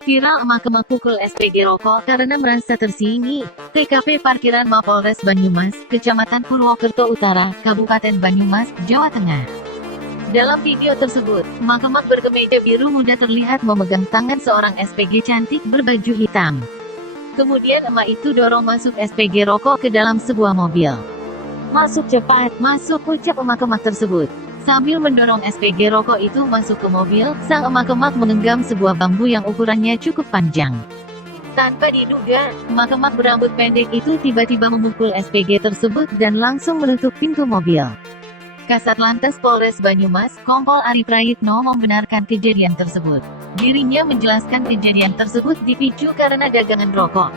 Viral emak-emak pukul SPG rokok karena merasa tersingi. TKP Parkiran Mapolres Banyumas, Kecamatan Purwokerto Utara, Kabupaten Banyumas, Jawa Tengah. Dalam video tersebut, emak-emak berkemeja biru muda terlihat memegang tangan seorang SPG cantik berbaju hitam. Kemudian emak itu dorong masuk SPG rokok ke dalam sebuah mobil. "Masuk cepat, masuk," ucap emak-emak tersebut. Sambil mendorong SPG rokok itu masuk ke mobil, sang emak-emak menggenggam sebuah bambu yang ukurannya cukup panjang. Tanpa diduga, emak-emak berambut pendek itu tiba-tiba memukul SPG tersebut dan langsung menutup pintu mobil. Kasat Lantas Polres Banyumas, Kompol Ari Prayitno membenarkan kejadian tersebut. Dirinya menjelaskan kejadian tersebut dipicu karena dagangan rokok.